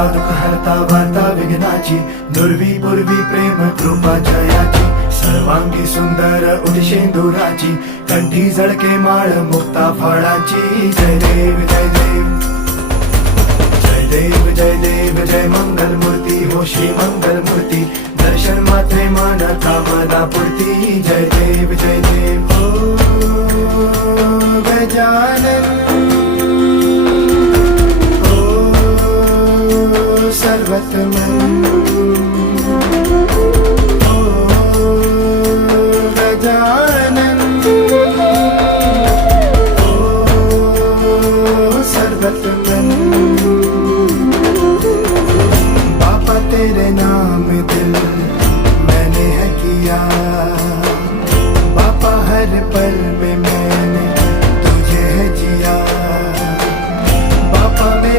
हरता दुःख हरता वार्ता विघ्नाची, दुर्वी पूर्वी प्रेम कृपा जयाची, सर्वांगी सुंदर उदिशेंदुराची, कंठी झळके माळ मुक्ता फळाची. जय देव जय देव जय देव जय देव जय मंगल मूर्ती हो श्री मंगल मूर्ती, दर्शन मात्रे मन कामना पूर्ती. जय देव जय देव हो गजानन हो सर्वतमन.